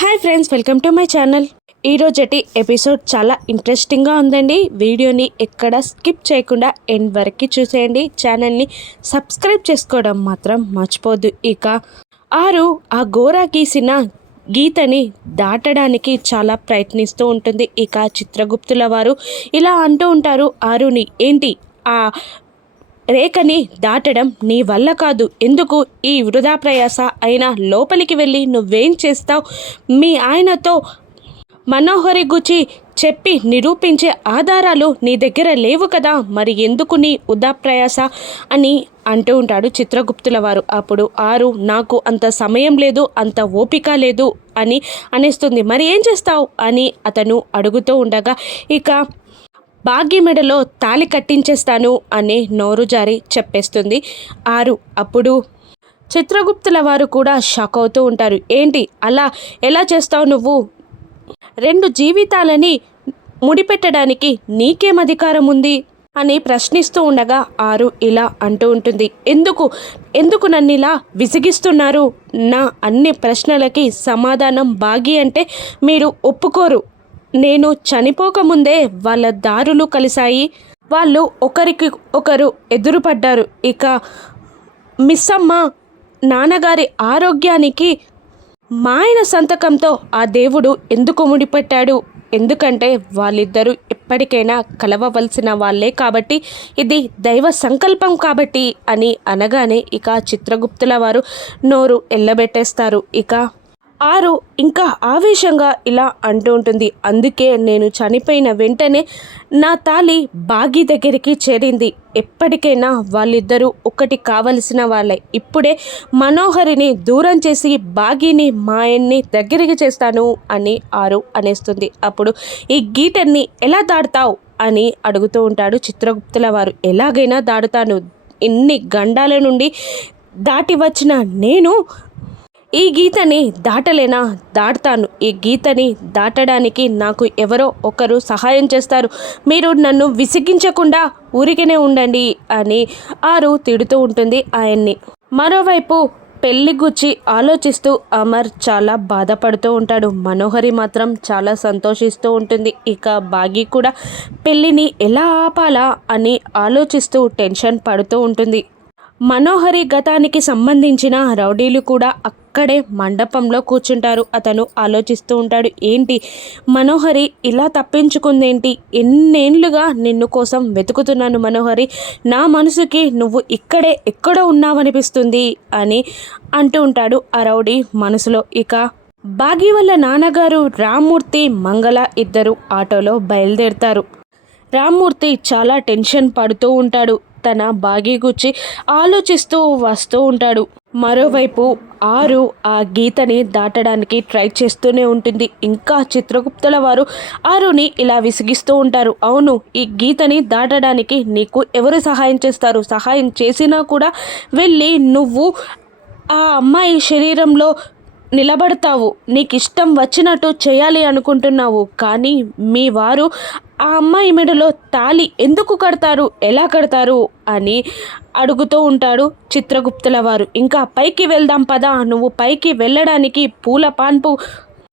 Hi friends, welcome to my channel. ఈరోజటి episode చాలా ఇంట్రెస్టింగ్గా ఉందండి. వీడియోని ఎక్కడ స్కిప్ చేయకుండా ఎండ్ వరకు చూసేయండి. ఛానల్ని సబ్స్క్రైబ్ చేసుకోవడం మాత్రం మర్చిపోద్దు. ఇక ఆరు ఆ ఘోర గీసిన గీతని దాటడానికి చాలా ప్రయత్నిస్తూ ఉంటుంది. ఇక చిత్రగుప్తుల వారు ఇలా అంటూ ఉంటారు ఆరుని, ఏంటి ఆ రేఖని దాటడం నీ వల్ల కాదు, ఎందుకు ఈ వృధా ప్రయాస? అయినా లోపలికి వెళ్ళి నువ్వేం చేస్తావు? మీ ఆయనతో మనోహరి గురించి చెప్పి నిరూపించే ఆధారాలు నీ దగ్గర లేవు కదా, మరి ఎందుకు నీ వృధా ప్రయాస అని అంటూ ఉంటాడు చిత్రగుప్తుల వారు. అప్పుడు ఆరు, నాకు అంత సమయం లేదు, అంత ఓపిక లేదు అని అనేస్తుంది. మరి ఏం చేస్తావు అని అతను అడుగుతూ ఉండగా, ఇక భాగ్య మెడలో తాళి కట్టించేస్తాను అని నోరు జారి చెప్పేస్తుంది ఆరు. అప్పుడు చిత్రగుప్తుల వారు కూడా షాక్ అవుతూ ఉంటారు. ఏంటి అలా ఎలా చేస్తావు నువ్వు? రెండు జీవితాలని ముడిపెట్టడానికి నీకేం అధికారం ఉంది అని ప్రశ్నిస్తూ ఉండగా ఆరు ఇలా అంటూ ఉంటుంది. ఎందుకు నన్ను ఇలా విసిగిస్తున్నారు? నా అన్ని ప్రశ్నలకి సమాధానం భాగ్య అంటే మీరు ఒప్పుకోరు. నేను చనిపోకముందే వాళ్ళ దారులు కలిశాయి, వాళ్ళు ఒకరికి ఒకరు ఎదురుపడ్డారు. ఇక మిస్సమ్మ నాన్నగారి ఆరోగ్యానికి మా ఆయన సంతకంతో ఆ దేవుడు ఎందుకు ముడిపెట్టాడు? ఎందుకంటే వాళ్ళిద్దరూ ఎప్పటికైనా కలవవలసిన వాళ్ళే కాబట్టి, ఇది దైవ సంకల్పం కాబట్టి అని అనగానే ఇక చిత్రగుప్తుల వారు నోరు ఎల్లబెట్టేస్తారు. ఇక ఆరు ఇంకా ఆవేశంగా ఇలా అంటూ ఉంటుంది. అందుకే నేను చనిపోయిన వెంటనే నా తాళి భాగ్య దగ్గరికి చేరింది. ఎప్పటికైనా వాళ్ళిద్దరూ ఒకటి కావలసిన వాళ్ళే. ఇప్పుడే మనోహరిని దూరం చేసి భాగ్యని మాయన్ని దగ్గరికి చేస్తాను అని ఆరు అనేస్తుంది. అప్పుడు ఈ గీటని ఎలా దాడతావు అని అడుగుతూ ఉంటాడు చిత్రగుప్తుల వారు. ఎలాగైనా దాడుతాను, ఇన్ని గండాల నుండి దాటి వచ్చిన నేను ఈ గీతని దాటలేనా? దాటుతాను. ఈ గీతని దాటడానికి నాకు ఎవరో ఒకరు సహాయం చేస్తారు. మీరు నన్ను విసిగించకుండా ఊరికనే ఉండండి అని ఆరు తిడుతూ ఉంటుంది ఆయన్ని. మరోవైపు పెళ్లి గుచ్చి ఆలోచిస్తూ అమర్ చాలా బాధపడుతూ ఉంటాడు. మనోహరి మాత్రం చాలా సంతోషిస్తూ ఉంటుంది. ఇక భాగ్య కూడా పెళ్ళిని ఎలా ఆపాలా అని ఆలోచిస్తూ టెన్షన్ పడుతూ ఉంటుంది. మనోహరి గతానికి సంబంధించిన రౌడీలు కూడా అక్కడే మండపంలో కూర్చుంటారు. అతను ఆలోచిస్తూ ఉంటాడు, ఏంటి మనోహరి ఇలా తప్పించుకుందేంటి? ఎన్నేళ్లుగా నిన్ను కోసం వెతుకుతున్నాను మనోహరి, నా మనసుకి నువ్వు ఇక్కడే ఎక్కడ ఉన్నావనిపిస్తుంది అని అంటూ ఉంటాడు ఆ రౌడీ మనసులో. ఇక భాగ్య వల్ల నాన్నగారు రామ్మూర్తి, మంగళ ఇద్దరు ఆటోలో బయలుదేరుతారు. రామ్మూర్తి చాలా టెన్షన్ పడుతూ ఉంటాడు. తన భాగ్య గురించి ఆలోచిస్తూ వస్తూ ఉంటాడు. మరోవైపు ఆరు ఆ గీతని దాటడానికి ట్రై చేస్తూనే ఉంటుంది. ఇంకా చిత్రగుప్తుల వారు ఆరుని ఇలా విసిగిస్తూ ఉంటారు. అవును, ఈ గీతని దాటడానికి నీకు ఎవరు సహాయం చేస్తారు? సహాయం చేసినా కూడా వెళ్ళి నువ్వు ఆ అమ్మాయి శరీరంలో నిలబడతావు, నీకు ఇష్టం వచ్చినట్టు చేయాలి అనుకుంటున్నావు. కానీ మీ వారు ఆ అమ్మాయి మెడలో తాళి ఎందుకు కడతారు, ఎలా కడతారు అని అడుగుతూ ఉంటాడు చిత్రగుప్తుల వారు. ఇంకా పైకి వెళ్దాం పదా, నువ్వు పైకి వెళ్ళడానికి పూల పాన్పు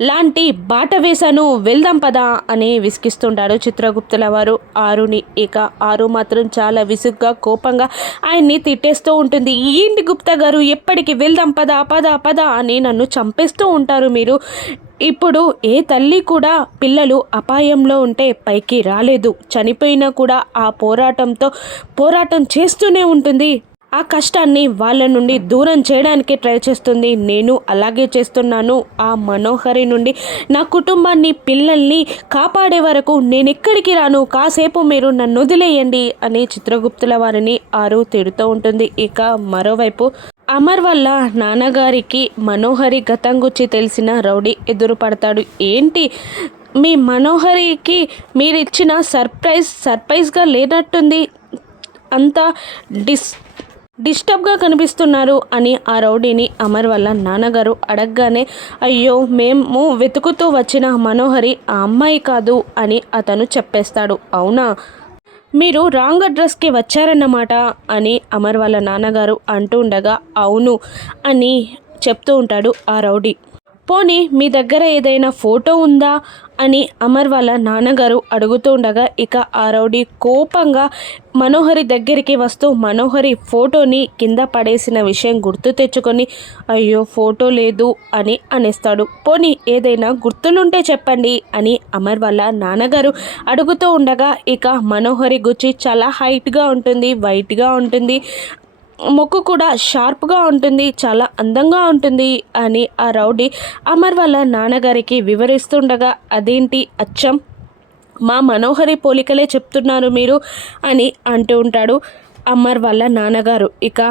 లాంటి బాట వేశాను, వెళ్దాం పదా అని విసిగిస్తుంటాడు చిత్రగుప్తుల వారు ఆరుని. ఇక ఆరు మాత్రం చాలా విసుగ్గా కోపంగా ఆయన్ని తిట్టేస్తూ ఉంటుంది. ఏంటి గుప్తా గారు, ఎప్పటికి వెళ్దాం పదా పదా పదా అని నన్ను చంపేస్తూ ఉంటారు మీరు. ఇప్పుడు ఏ తల్లి కూడా పిల్లలు అపాయంలో ఉంటే పైకి రాలేదు, చనిపోయినా కూడా ఆ పోరాటం చేస్తూనే ఉంటుంది. ఆ కష్టాన్ని వాళ్ళ నుండి దూరం చేయడానికి ట్రై చేస్తుంది. నేను అలాగే చేస్తున్నాను. ఆ మనోహరి నుండి నా కుటుంబాన్ని, పిల్లల్ని కాపాడే వరకు నేను ఎక్కడికి రాను, కాసేపు మీరు నన్ను వదిలేయండి అని చిత్రగుప్తుల వారిని ఆరు తిడుతూ ఉంటుంది. ఇక మరోవైపు అమర్ వల్ల నాన్నగారికి మనోహరి గతం గురించి తెలిసిన రౌడీ ఎదురుపడతాడు. ఏంటి మీ మనోహరికి మీరిచ్చిన సర్ప్రైజ్గా లేనట్టుంది, అంతా డిస్టర్బ్గా కనిపిస్తున్నారు అని ఆ రౌడీని అమర్ వల్ల నాన్నగారు అడగగానే, అయ్యో మేము వెతుకుతూ వచ్చిన మనోహరి ఆ అమ్మాయి కాదు అని అతను చెప్పేస్తాడు. అవునా, మీరు రాంగ్ అడ్రస్కి వచ్చారన్నమాట అని అమర్ వాళ్ళ నాన్నగారు అంటూ ఉండగా, అవును అని చెప్తూ ఉంటాడు ఆ రౌడీ. పోనీ మీ దగ్గర ఏదైనా ఫోటో ఉందా అని అమర్ వాళ్ళ నాన్నగారు అడుగుతూ ఉండగా ఇక ఆ రౌడీ కోపంగా మనోహరి దగ్గరికి వస్తూ మనోహరి ఫోటోని కింద పడేసిన విషయం గుర్తు తెచ్చుకొని అయ్యో ఫోటో లేదు అని అనేస్తాడు. పోనీ ఏదైనా గుర్తులుంటే చెప్పండి అని అమర్ వాళ్ళ నాన్నగారు అడుగుతూ ఉండగా ఇక మనోహరి గుచ్చి చాలా హైట్గా ఉంటుంది, వైట్గా ఉంటుంది, మొక్కు కూడా షార్ప్గా ఉంటుంది, చాలా అందంగా ఉంటుంది అని ఆ రౌడీ అమర్ వాళ్ళ నాన్నగారికి వివరిస్తుండగా అదేంటి అచ్చం మా మనోహరి పోలికలే చెప్తున్నారు మీరు అని అంటూ ఉంటాడు అమర్ వాళ్ళ నాన్నగారు. ఇక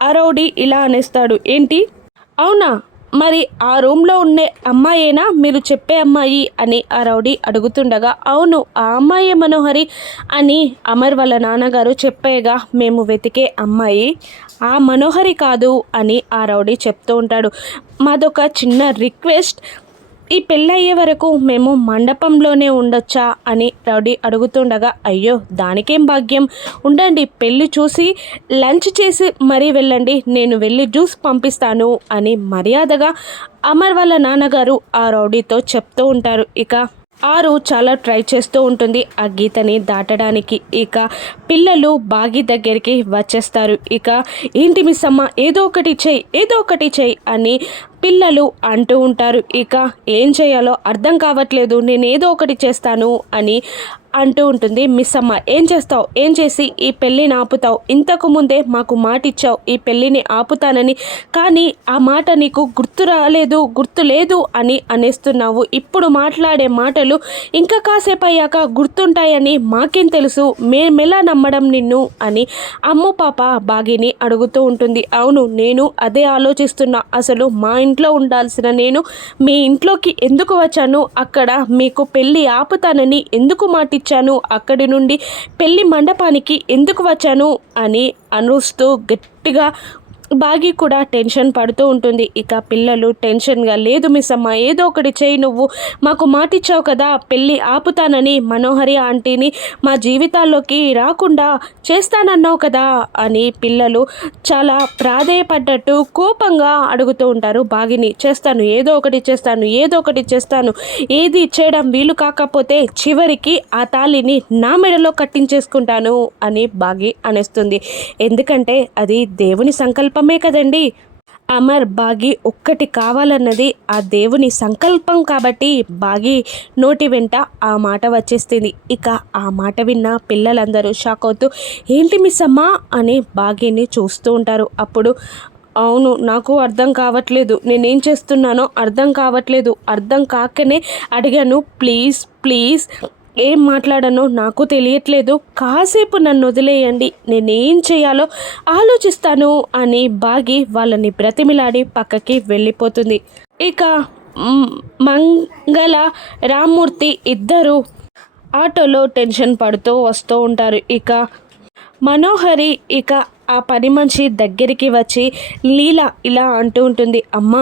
ఆ రౌడీ ఇలా అనేస్తాడు, ఏంటి అవునా మరి ఆ రూమ్లో ఉండే అమ్మాయేనా మీరు చెప్పే అమ్మాయి అని ఆ రౌడీ అడుగుతుండగా అవును ఆ అమ్మాయే మనోహరి అని అమర్ వాళ్ళ నాన్నగారు చెప్పేగా మేము వెతికే అమ్మాయి ఆ మనోహరి కాదు అని ఆ రౌడీ చెప్తూ ఉంటాడు. మాదొక చిన్న రిక్వెస్ట్, ఈ పెళ్ళయ్యే వరకు మేము మండపంలోనే ఉండొచ్చా అని రౌడీ అడుగుతుండగా అయ్యో దానికేం భాగ్యం, ఉండండి పెళ్ళి చూసి లంచ్ చేసి మరీ వెళ్ళండి, నేను వెళ్ళి జ్యూస్ పంపిస్తాను అని మర్యాదగా అమర్ వాళ్ళ నాన్నగారు ఆ రౌడీతో చెప్తూ ఉంటారు. ఇక ఆరు చాలా ట్రై చేస్తూ ఉంటుంది ఆ గీతని దాటడానికి. ఇక పిల్లలు బాగి దగ్గరికి వచ్చేస్తారు. ఇక ఏంటి మిస్ అమ్మ ఏదో ఒకటి చెయ్యి ఏదో ఒకటి చెయ్యి అని పిల్లలు అంటూ ఉంటారు. ఇక ఏం చేయాలో అర్థం కావట్లేదు, నేను ఏదో ఒకటి చేస్తాను అని అంటూ ఉంటుంది మిస్ అమ్మ. ఏం చేస్తావు, ఏం చేసి ఈ పెళ్ళిని ఆపుతావు, ఇంతకు ముందే మాకు మాట ఇచ్చావు ఈ పెళ్ళిని ఆపుతానని, కానీ ఆ మాట నీకు గుర్తు రాలేదు గుర్తు లేదు అని అనేస్తున్నావు, ఇప్పుడు మాట్లాడే మాటలు ఇంకా కాసేపు అయ్యాక గుర్తుంటాయని మాకేం తెలుసు, మేమెలా నమ్మడం నిన్ను అని అమ్ము పాప బాగిని అడుగుతూ ఉంటుంది. అవును నేను అదే ఆలోచిస్తున్నా, అసలు మా ఇంట్లో ఉండాల్సిన నేను మీ ఇంట్లోకి ఎందుకు వచ్చాను, అక్కడ మీకు పెళ్ళి ఆపుతానని ఎందుకు మాటిచ్చాను, అక్కడి నుండి పెళ్లి మండపానికి ఎందుకు వచ్చాను అని అరుస్తూ గట్టిగా బాగి కూడా టెన్షన్ పడుతూ ఉంటుంది. ఇక పిల్లలు టెన్షన్గా లేదు మిస్ అమ్మ ఏదో ఒకటి చేయి, నువ్వు మాకు మాటిచ్చావు కదా పెళ్ళి ఆపుతానని, మనోహరి ఆంటీని మా జీవితాల్లోకి రాకుండా చేస్తానన్నావు కదా అని పిల్లలు చాలా ప్రాధేయపడ్డట్టు కోపంగా అడుగుతూ ఉంటారు బాగిని. చేస్తాను ఏదో ఒకటి చేస్తాను ఏదో ఒకటి చేస్తాను, ఏది చేయడం వీలు కాకపోతే చివరికి ఆ తాళిని నా మెడలో కట్టించేసుకుంటాను అని బాగి అనేస్తుంది. ఎందుకంటే అది దేవుని సంకల్పం కదండి. అమర్ బాగి ఒక్కటి కావాలన్నది ఆ దేవుని సంకల్పం కాబట్టి బాగి నోటి వెంట ఆ మాట వచ్చేస్తుంది. ఇక ఆ మాట విన్న పిల్లలందరూ షాక్ అవుతూ ఏంటి మిస్ అమ్మా అని బాగిని చూస్తూ ఉంటారు. అప్పుడు అవును నాకు అర్థం కావట్లేదు, నేనేం చేస్తున్నానో అర్థం కావట్లేదు, అర్థం కాకనే అడిగాను, ప్లీజ్ ప్లీజ్ ఏం మాట్లాడానో నాకు తెలియట్లేదు, కాసేపు నన్ను వదిలేయండి, నేనేం చేయాలో ఆలోచిస్తాను అని బాగి వాళ్ళని బ్రతిమిలాడి పక్కకి వెళ్ళిపోతుంది. ఇక మంగళ రామ్మూర్తి ఇద్దరు ఆటోలో టెన్షన్ పడుతూ వస్తూ ఉంటారు. ఇక మనోహరి ఇక ఆ పని మనిషి దగ్గరికి వచ్చి లీల ఇలా అంటూ ఉంటుంది, అమ్మ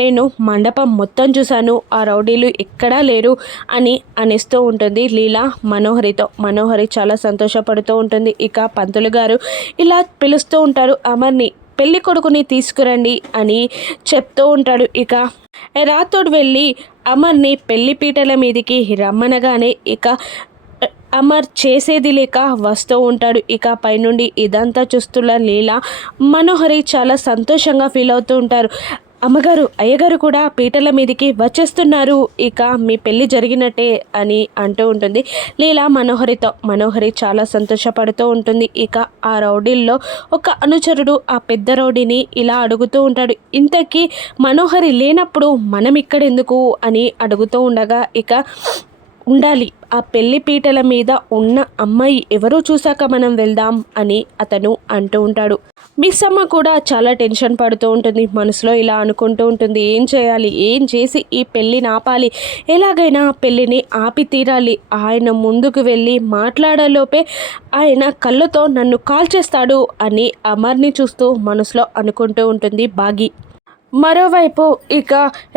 నేను మండపం మొత్తం చూశాను, ఆ రౌడీలు ఎక్కడా లేరు అని అనేస్తూ ఉంటుంది లీల మనోహరితో. మనోహరి చాలా సంతోషపడుతూ ఉంటుంది. ఇక పంతులు గారు ఇలా పిలుస్తూ ఉంటారు అమర్ని, పెళ్లి కొడుకుని తీసుకురండి అని చెప్తూ ఉంటాడు. ఇక రాతోడు వెళ్ళి అమర్ని పెళ్లి పీటల మీదికి రమ్మనగానే ఇక అమర్ చేసేది లేక వస్తూ ఉంటాడు. ఇక పైనుండి ఇదంతా చూస్తున్న లీల మనోహరి చాలా సంతోషంగా ఫీల్ అవుతూ ఉంటారు. అమ్మగారు అయ్యగారు కూడా పీటల మీదకి వచ్చేస్తున్నారు, ఇక మీ పెళ్ళి జరిగినట్టే అని అంటూ ఉంటుంది లీలా మనోహరితో. మనోహరి చాలా సంతోషపడుతూ ఉంటుంది. ఇక ఆ రౌడీల్లో ఒక అనుచరుడు ఆ పెద్ద రౌడీని ఇలా అడుగుతూ ఉంటాడు, ఇంతకీ మనోహరి లేనప్పుడు మనం ఇక్కడెందుకు అని అడుగుతూ ఉండగా ఇక ఉండాలి, ఆ పెళ్లి పీటల మీద ఉన్న అమ్మాయి ఎవరో చూశాక మనం వెళ్దాం అని అతను అంటూ ఉంటాడు. మిస్ అమ్మ కూడా చాలా టెన్షన్ పడుతూ ఉంటుంది, మనసులో ఇలా అనుకుంటూ ఉంటుంది, ఏం చేయాలి, ఏం చేసి ఈ పెళ్ళిని ఆపాలి, ఎలాగైనా పెళ్ళిని ఆపి తీరాలి, ఆయన ముందుకు వెళ్ళి మాట్లాడలోపే ఆయన కళ్ళతో నన్ను కాల్ చేస్తాడు అని అమర్ని చూస్తూ మనసులో అనుకుంటూ ఉంటుంది బాగి. మరోవైపు ఇక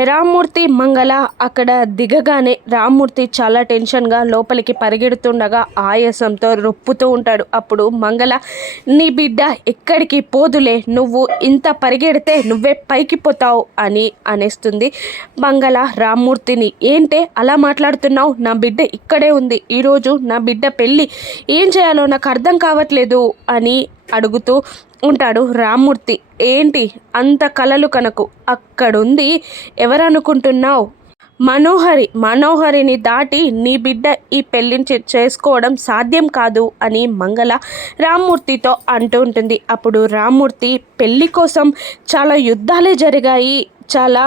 రామ్మూర్తి మంగళ అక్కడ దిగగానే రామ్మూర్తి చాలా టెన్షన్గా లోపలికి పరిగెడుతుండగా ఆయాసంతో రొప్పుతూ ఉంటాడు. అప్పుడు మంగళ, నీ బిడ్డ ఎక్కడికి పోదులే, నువ్వు ఇంత పరిగెడితే నువ్వే పైకి పోతావు అని అనేస్తుంది. మంగళ రామ్మూర్తిని, ఏంటే అలా మాట్లాడుతున్నావు, నా బిడ్డ ఇక్కడే ఉంది, ఈరోజు నా బిడ్డ పెళ్ళి, ఏం చేయాలో నాకు అర్థం కావట్లేదు అని అడుగుతూ ఉంటాడు. రామ్మూర్తి, ఏంటి అంత కలలు కనకు, అక్కడుంది ఎవరనుకుంటున్నావు, మనోహరిని దాటి నీ బిడ్డ ఈ పెళ్ళిని చేసుకోవడం సాధ్యం కాదు అని మంగళ రామ్మూర్తితో అంటూ ఉంటుంది. అప్పుడు రామ్మూర్తి, పెళ్ళి కోసం చాలా యుద్ధాలే జరిగాయి, చాలా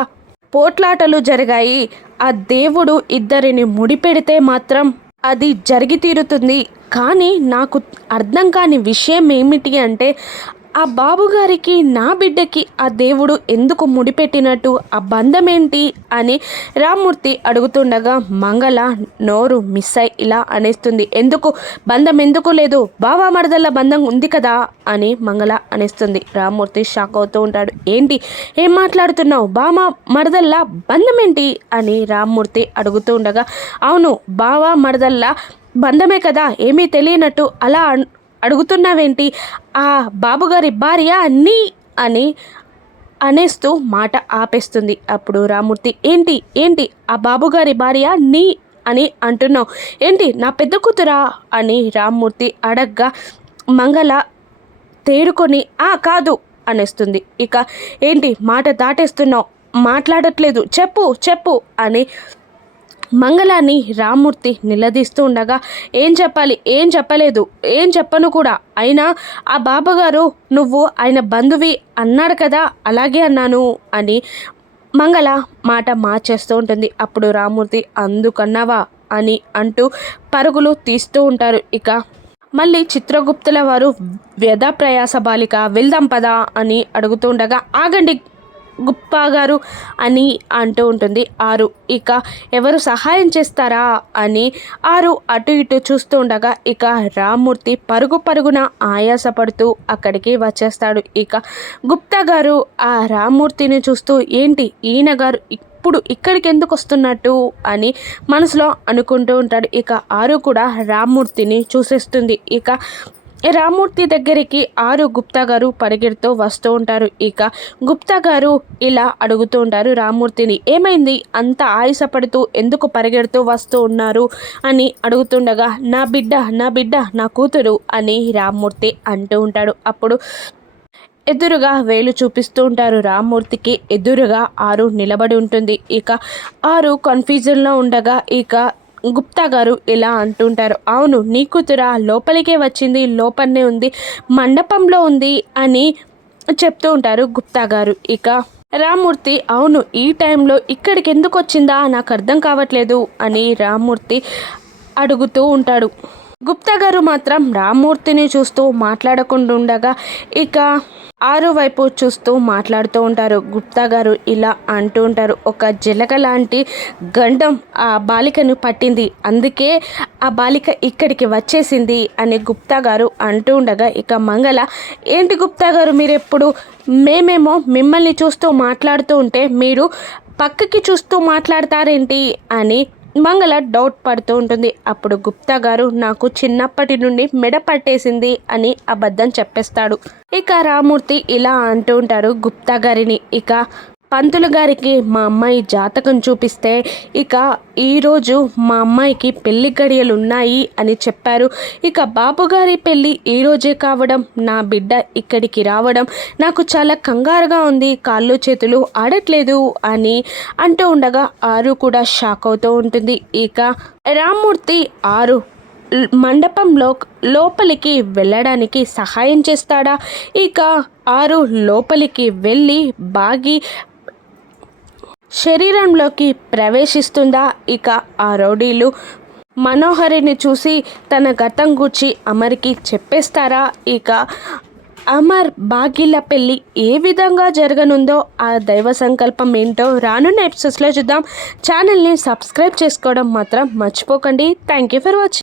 పోట్లాటలు జరిగాయి, ఆ దేవుడు ఇద్దరిని ముడిపెడితే మాత్రం అది జరిగి తీరుతుంది. కానీ నాకు అర్థం కాని విషయం ఏమిటి అంటే, ఆ బాబుగారికి నా బిడ్డకి ఆ దేవుడు ఎందుకు ముడిపెట్టినట్టు, ఆ బంధం ఏంటి అని రామ్మూర్తి అడుగుతుండగా మంగళ నోరు మిస్ అయి ఇలా అనేస్తుంది. ఎందుకు బంధం ఎందుకు లేదు, బావా మరదల్ల బంధం ఉంది కదా అని మంగళ అనేస్తుంది. రామ్మూర్తి షాక్ అవుతూ ఉంటాడు. ఏంటి, ఏం మాట్లాడుతున్నావు, బావా మరదల్ల బంధం ఏంటి అని రామ్మూర్తి అడుగుతూ ఉండగా, అవును బావా మరదల్ల బంధమే కదా, ఏమీ తెలియనట్టు అలా అడుగుతున్నావేంటి, ఆ బాబుగారి భార్య నీ అని అనేస్తూ మాట ఆపేస్తుంది. అప్పుడు రామ్మూర్తి, ఏంటి ఏంటి ఆ బాబుగారి భార్య నీ అని అంటున్నావు ఏంటి, నా పెద్ద కూతురా అని రామ్మూర్తి అడగ్గా మంగళ తేరుకొని కాదు అనేస్తుంది. ఇక ఏంటి మాట దాటేస్తున్నావు, మాట్లాడట్లేదు, చెప్పు చెప్పు అని మంగళాన్ని రామ్మూర్తి నిలదీస్తూ ఉండగా, ఏం చెప్పాలి, ఏం చెప్పలేదు, ఏం చెప్పను కూడా, అయినా ఆ బాబాగారు నువ్వు ఆయన బంధువి అన్నాడు కదా, అలాగే అన్నాను అని మంగళ మాట మార్చేస్తూ ఉంటుంది. అప్పుడు రామ్మూర్తి, అందుకన్నావా అని అంటూ పరుగులు తీస్తూ ఉంటారు. ఇక మళ్ళీ చిత్రగుప్తుల వారు వ్యధ ప్రయాస బాలిక, వెళ్దాం పదా అని అడుగుతుండగా, ఆగండి గుప్పా గారు అని అంటూ ఉంటుంది ఆరు. ఇక ఎవరు సహాయం చేస్తారా అని ఆరు అటు ఇటు చూస్తూ ఉండగా ఇక రామ్మూర్తి పరుగున ఆయాసపడుతూ అక్కడికి వచ్చేస్తాడు. ఇక గుప్తా గారు ఆ రామ్మూర్తిని చూస్తూ, ఏంటి ఈయన గారు ఇప్పుడు ఇక్కడికి ఎందుకు వస్తున్నట్టు అని మనసులో అనుకుంటూ ఉంటాడు. ఇక ఆరు కూడా రామ్మూర్తిని చూసేస్తుంది. ఇక రామ్మూర్తి దగ్గరికి ఆరు గుప్తా గారు పరిగెడుతూ వస్తూ ఉంటారు. ఇక గుప్తా గారు ఇలా అడుగుతూ ఉంటారు రామ్మూర్తిని, ఏమైంది అంత ఆయాసపడుతూ ఎందుకు పరిగెడుతూ వస్తూ ఉన్నారు అని అడుగుతుండగా, నా బిడ్డ నా కూతురు అని రామ్మూర్తి అంటూ ఉంటాడు. అప్పుడు ఎదురుగా వేలు చూపిస్తూ ఉంటారు. రామ్మూర్తికి ఎదురుగా ఆరు నిలబడి ఉంటుంది. ఇక ఆరు కన్ఫ్యూజన్లో ఉండగా ఇక గుప్తా గారు ఇలా అంటుంటారు, అవును నీ కూతురా లోపలికే వచ్చింది, లోపలనే ఉంది, మండపంలో ఉంది అని చెప్తూ ఉంటారు గుప్తా గారు. ఇక రామ్మూర్తి, అవును ఈ టైంలో ఇక్కడికి ఎందుకు వచ్చిందా నాకు అర్థం కావట్లేదు అని రామ్మూర్తి అడుగుతూ ఉంటాడు. గుప్తా గారు మాత్రం రామ్మూర్తిని చూస్తూ మాట్లాడకుండా ఉండగా ఇక ఆరు వైపు చూస్తూ మాట్లాడుతూ ఉంటారు. గుప్తా గారు ఇలా అంటూ ఉంటారు, ఒక జలక లాంటి గండం ఆ బాలికను పట్టింది, అందుకే ఆ బాలిక ఇక్కడికి వచ్చేసింది అని గుప్తా గారు అంటూ ఉండగా ఇక మంగళ, ఏంటి గుప్తా గారు మీరెప్పుడు, మేమేమో మిమ్మల్ని చూస్తూ మాట్లాడుతూ ఉంటే మీరు పక్కకి చూస్తూ మాట్లాడతారేంటి అని మంగళ డౌట్ పడుతూ ఉంటుంది. అప్పుడు గుప్తా గారు, నాకు చిన్నప్పటి నుండి మెడ పట్టేసింది అని అబద్ధం చెప్పేస్తాడు. ఇక రామ్మూర్తి ఇలా అంటూ ఉంటారు గుప్తా గారిని, ఇక పంతులు గారికి మా అమ్మాయి జాతకం చూపిస్తే ఇక ఈరోజు మా అమ్మాయికి పెళ్లి గడియలు ఉన్నాయి అని చెప్పారు. ఇక బాబుగారి పెళ్ళి ఈరోజే కావడం, నా బిడ్డ ఇక్కడికి రావడం నాకు చాలా కంగారుగా ఉంది, కాళ్ళు చేతులు ఆడట్లేదు అని అంటూ ఉండగా ఆరు కూడా షాక్ అవుతూ ఉంటుంది. ఇక రామ్మూర్తి ఆరు మండపంలో లోపలికి వెళ్ళడానికి సహాయం చేస్తాడా? ఇక ఆరు లోపలికి వెళ్ళి బాగి శరీరంలోకి ప్రవేశిస్తుందా? ఇక ఆ రౌడీలు మనోహరిని చూసి తన గతం గూర్చి అమర్కి చెప్పేస్తారా? ఇక అమర్ బాగిళ్ళ పెళ్ళి ఏ విధంగా జరగనుందో ఆ దైవ సంకల్పం ఏంటో రానున్న ఎపిసోడ్స్లో చూద్దాం. ఛానల్ని సబ్స్క్రైబ్ చేసుకోవడం మాత్రం మర్చిపోకండి. Thank you for watching.